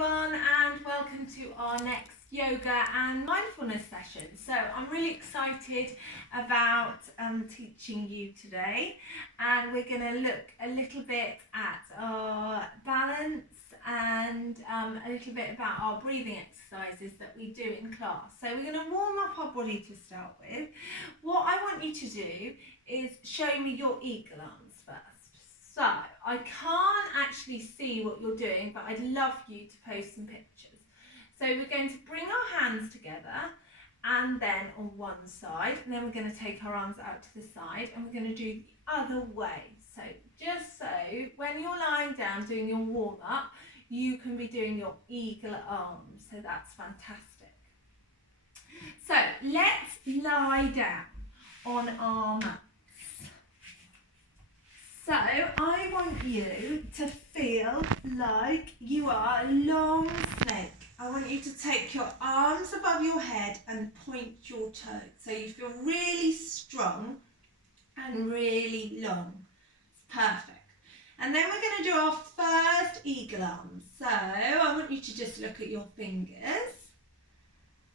everyone, and welcome to our next yoga and mindfulness session. So I'm really excited about teaching you today, and we're going to look a little bit at our balance and a little bit about our breathing exercises that we do in class. So we're going to warm up our body to start with. What I want you to do is show me your eagle arms first. So I can't actually see what you're doing, but I'd love you to post some pictures. So we're going to bring our hands together and then on one side, and then we're going to take our arms out to the side and we're going to do the other way. So just so when you're lying down doing your warm up, you can be doing your eagle arms. So that's fantastic. So let's lie down on our mat. So I want you to feel like you are a long snake. I want you to take your arms above your head and point your toes. So you feel really strong and really long. It's perfect. And then we're going to do our first eagle arms. So I want you to just look at your fingers.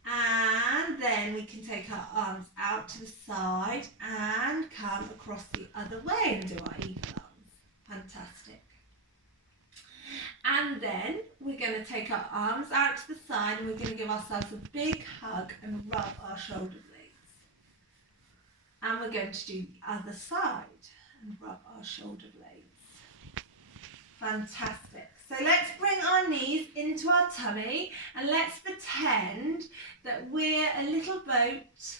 And then we can take our arms out to the side and come across the other way and do our eagle arms. Fantastic. And then we're going to take our arms out to the side and we're going to give ourselves a big hug and rub our shoulder blades. And we're going to do the other side and rub our shoulder blades. Fantastic. So let's bring our knees into our tummy and let's pretend that we're a little boat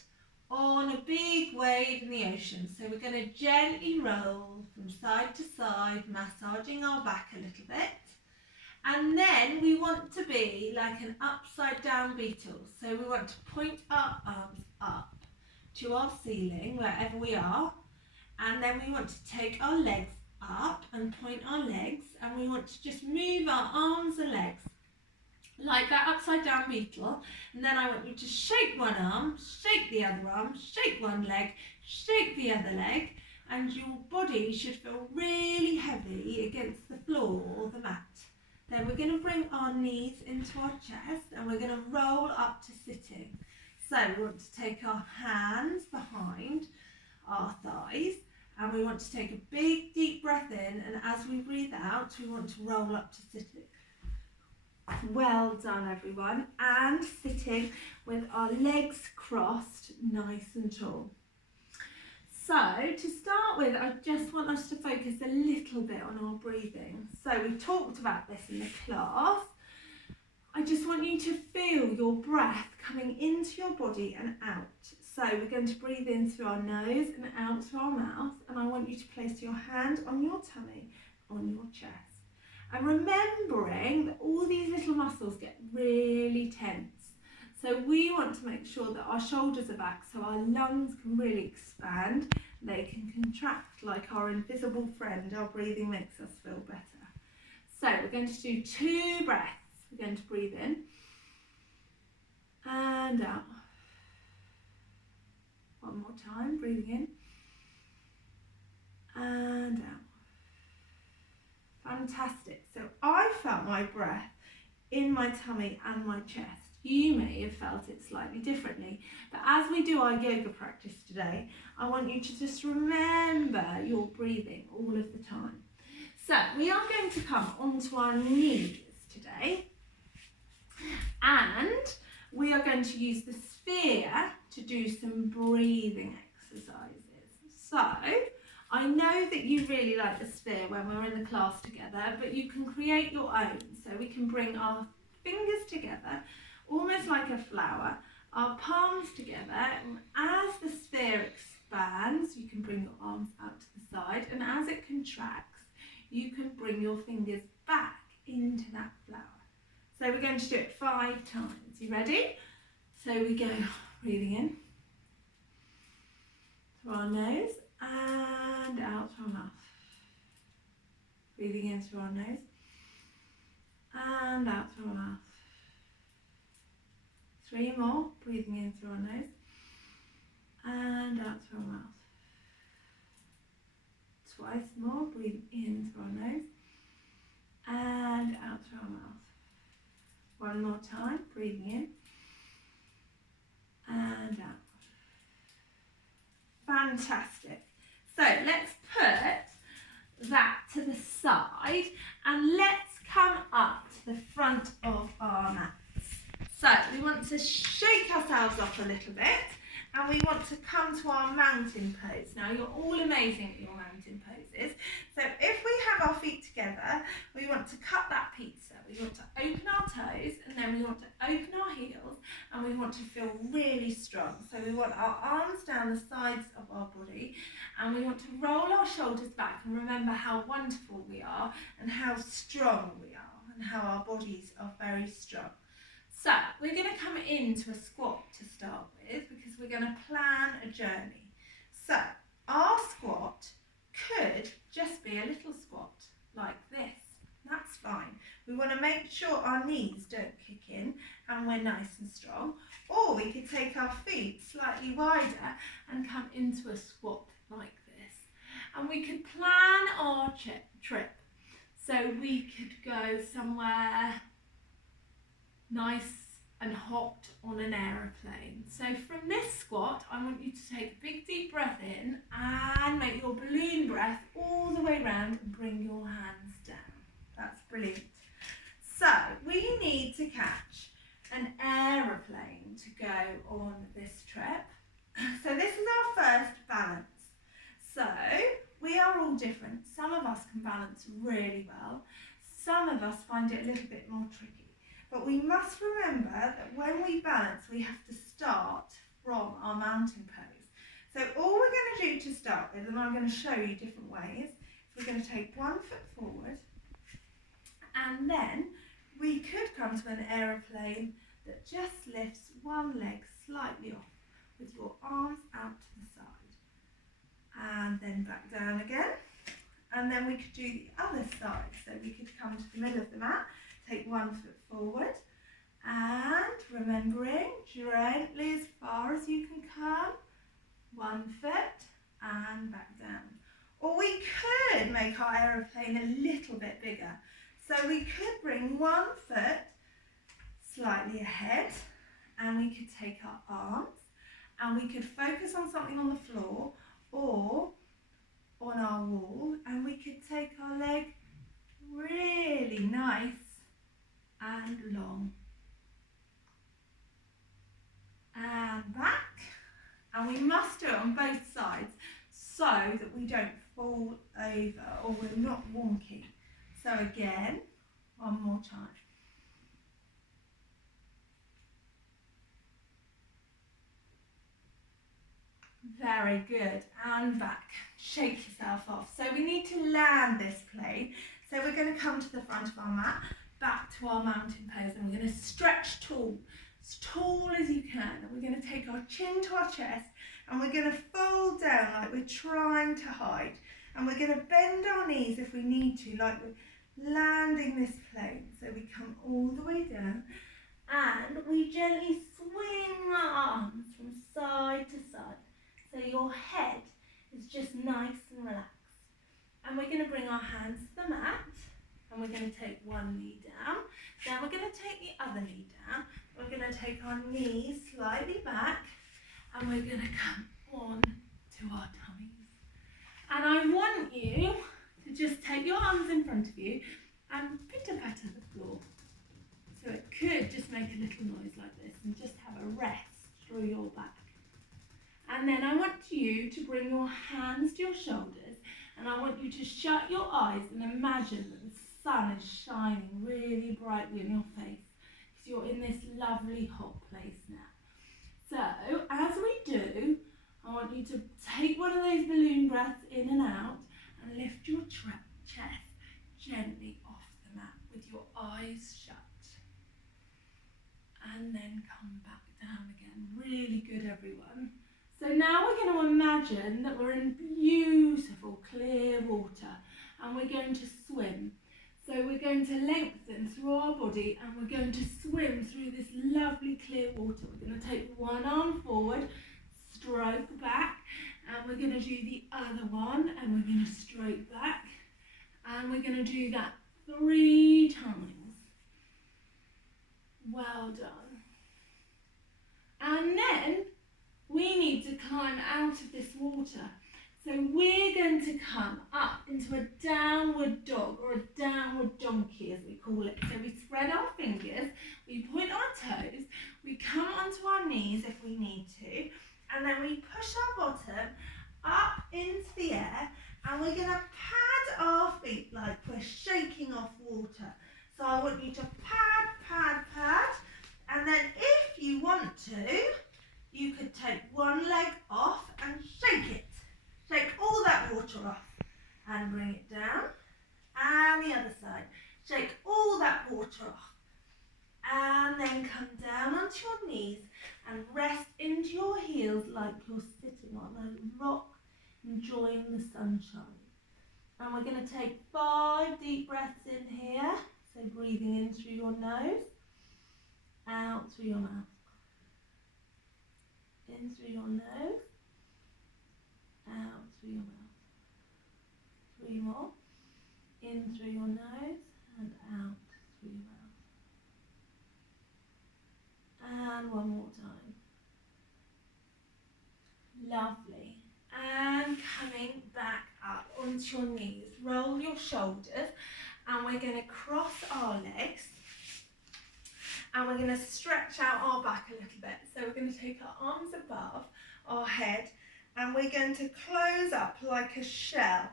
on a big wave in the ocean. So we're going to gently roll from side to side, massaging our back a little bit. And then we want to be like an upside down beetle. So we want to point our arms up to our ceiling, wherever we are. And then we want to take our legs up and point our legs, and we want to just move our arms and legs like that upside down beetle. And then I want you to shake one arm, shake the other arm, shake one leg, shake the other leg, and your body should feel really heavy against the floor or the mat. Then we're going to bring our knees into our chest and we're going to roll up to sitting. So we want to take our hands behind our thighs. And we want to take a big deep breath in, and as we breathe out, we want to roll up to sitting. Well done, everyone. And sitting with our legs crossed, nice and tall. So to start with, I just want us to focus a little bit on our breathing. So we talked about this in the class. I just want you to feel your breath coming into your body and out. So we're going to breathe in through our nose and out through our mouth. And I want you to place your hand on your tummy, on your chest. And remembering that all these little muscles get really tense. So we want to make sure that our shoulders are back so our lungs can really expand. They can contract like our invisible friend. Our breathing makes us feel better. So we're going to do 2 breaths. We're going to breathe in and out. One more time, breathing in and out. Fantastic. So I felt my breath in my tummy and my chest. You may have felt it slightly differently, but as we do our yoga practice today, I want you to just remember your breathing all of the time. So we are going to come onto our knees today, and we are going to use the sphere to do some breathing exercises. So I know that you really like the sphere when we're in the class together, but you can create your own. So we can bring our fingers together, almost like a flower, our palms together, and as the sphere expands, you can bring your arms out to the side, and as it contracts, you can bring your fingers back into that flower. So we're going to do it 5 times. You ready? So we go breathing in through our nose and out through our mouth. Breathing in through our nose and out through our mouth. 3 more. Breathing in through our nose and out through our mouth. Twice more. Breathing in through our nose and out through our mouth. One more time, breathing in and out. Fantastic. So let's put that to the side and let's come up to the front of our mats. So we want to shake ourselves off a little bit and we want to come to our mountain pose. Now you're all amazing at your mountain poses. So if we have our feet together, we want to cut that pizza. We want to open our toes and then we want to open our heels and we want to feel really strong. So we want our arms down the sides of our body and we want to roll our shoulders back and remember how wonderful we are and how strong we are and how our bodies are very strong. So we're going to come into a squat to start with because we're going to plan a journey. So our squat could just be a little squat like this. That's fine. We want to make sure our knees don't kick in and we're nice and strong. Or we could take our feet slightly wider and come into a squat like this. And we could plan our trip. So we could go somewhere nice and hot on an aeroplane. So from this squat, I want you to take a big deep breath in and make your balloon breath all the way around and bring your hands down. That's brilliant. So we need to catch an aeroplane to go on this trip. So this is our first balance. So we are all different. Some of us can balance really well. Some of us find it a little bit more tricky. But we must remember that when we balance, we have to start from our mountain pose. So all we're going to do to start with, and I'm going to show you different ways, is we're going to take one foot forward, and then we could come to an aeroplane that just lifts one leg slightly off with your arms out to the side. And then back down again. And then we could do the other side. So we could come to the middle of the mat, take one foot forward, and remembering gently as far as you can come, one foot and back down. Or we could make our aeroplane a little bit bigger. So we could bring one foot slightly ahead and we could take our arms and we could focus on something on the floor or on our wall, and we could take our leg really nice and long and back, and we must do it on both sides so that we don't fall over or we're not wonky. So again, one more time. Very good, and back. Shake yourself off. So we need to land this plane. So we're going to come to the front of our mat, back to our mountain pose, and we're going to stretch tall, as tall as you can. And we're going to take our chin to our chest, and we're going to fold down like we're trying to hide. And we're going to bend our knees if we need to, like we're landing this plane. So we come all the way down, and we gently swing our arms from side to side. So your head is just nice and relaxed. And we're going to bring our hands to the mat, and we're going to take one knee down. Then we're going to take the other knee down. We're going to take our knees slightly back, and we're going to come on to our tummies. And I want you to just take your arms in front of you and pitter-patter the floor. So it could just make a little noise like this and just have a rest through your back. And then I want you to bring your hands to your shoulders, and I want you to shut your eyes and imagine that the sun is shining really brightly in your face because you're in this lovely hot place now. So as we do, I want you to take one of those balloon breaths in and out and lift your chest gently off the mat with your eyes shut. And then come back down again. Really good, everyone. So now we're going to imagine that we're in beautiful clear water and we're going to swim. So we're going to lengthen through our body and we're going to swim through this lovely clear water. We're going to take one arm forward, stroke back, and we're going to do the other one and we're going to stroke back, and we're going to do that 3 times. Well done. And then we need to climb out of this water. So we're going to come up into a downward dog, or a downward donkey as we call it. So we spread our fingers, we point our toes, we come onto our knees if we need to, and then we push our bottom up into the air, and we're going to pad our feet like we're shaking off water. So I want you to pad, pad, pad, and then if you want to, you could take one leg off and shake it. Shake all that water off and bring it down. And the other side. Shake all that water off. And then come down onto your knees and rest into your heels like you're sitting on a rock, enjoying the sunshine. And we're going to take 5 deep breaths in here. So breathing in through your nose, out through your mouth. In through your nose, out through your mouth. 3 more. In through your nose and out through your mouth. And one more time. Lovely. And coming back up onto your knees. Roll your shoulders and we're going to cross our legs. And we're going to stretch out our back a little bit. So we're going to take our arms above our head and we're going to close up like a shell.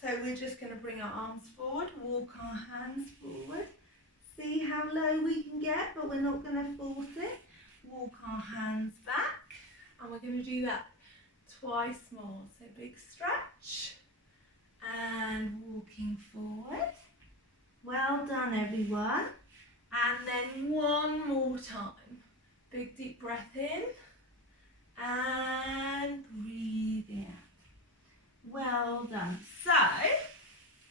So we're just going to bring our arms forward, walk our hands forward. See how low we can get, but we're not going to force it. Walk our hands back and we're going to do that twice more. So big stretch and walking forward. Well done everyone. And then one more time. Big deep breath in and breathing out. Well done. So,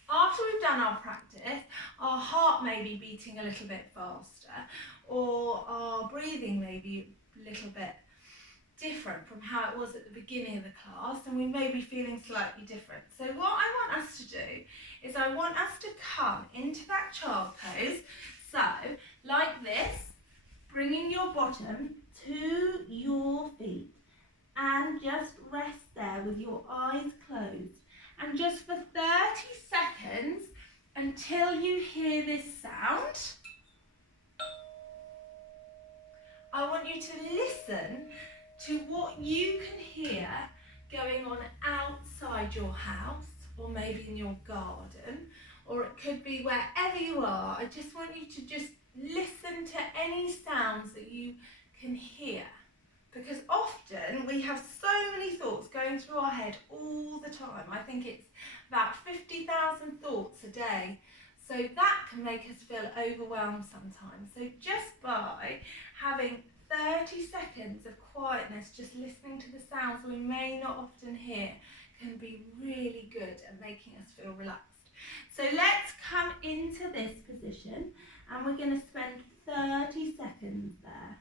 after we've done our practice, our heart may be beating a little bit faster or our breathing may be a little bit different from how it was at the beginning of the class, and we may be feeling slightly different. So what I want us to do is I want us to come into that child pose. So, like this, bringing your bottom to your feet and just rest there with your eyes closed. And just for 30 seconds until you hear this sound, I want you to listen to what you can hear going on outside your house or maybe in your garden, or it could be wherever you are. I just want you to just listen to any sounds that you can hear, because often we have so many thoughts going through our head all the time. I think it's about 50,000 thoughts a day, so that can make us feel overwhelmed sometimes. So just by having 30 seconds of quietness, just listening to the sounds we may not often hear, can be really good at making us feel relaxed. So let's come into this position and we're going to spend 30 seconds there.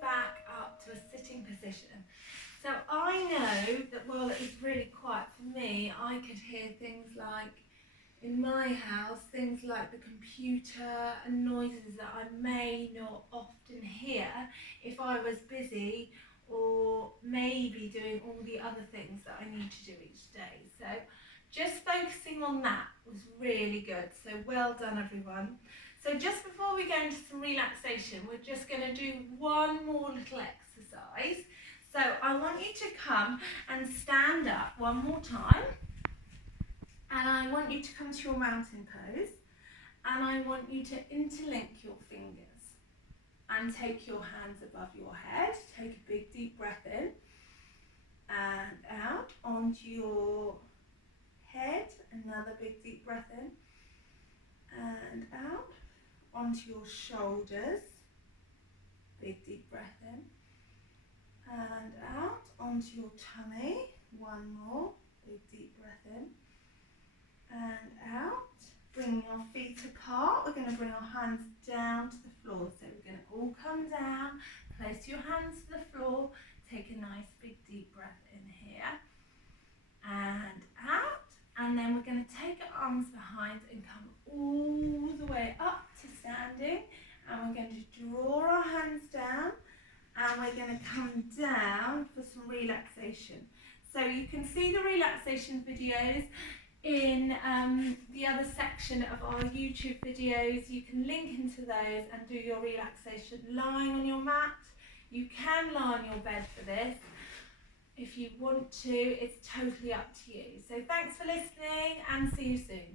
Back up to a sitting position. So I know that while it was really quiet for me, I could hear things like, in my house, things like the computer and noises that I may not often hear if I was busy or maybe doing all the other things that I need to do each day. So just focusing on that was really good. So well done everyone. So just before we go into some relaxation, we're just going to do one more little exercise. So I want you to come and stand up one more time. And I want you to come to your mountain pose. And I want you to interlink your fingers and take your hands above your head. Take a big deep breath in and out onto your head, another big deep breath in and out, onto your shoulders, big deep breath in and out, onto your tummy, one more, big deep breath in and out. Bring your feet apart, we're going to bring our hands down to the floor, so we're going to all come down, place your hands to the floor, take a nice big deep breath in here and out, and then we're going to take our arms behind and come all the way up to standing, and we're going to draw our hands down and we're going to come down for some relaxation. So you can see the relaxation videos in the other section of our YouTube videos. You can link into those and do your relaxation lying on your mat. You can lie on your bed for this if you want to, it's totally up to you. So thanks for listening and see you soon.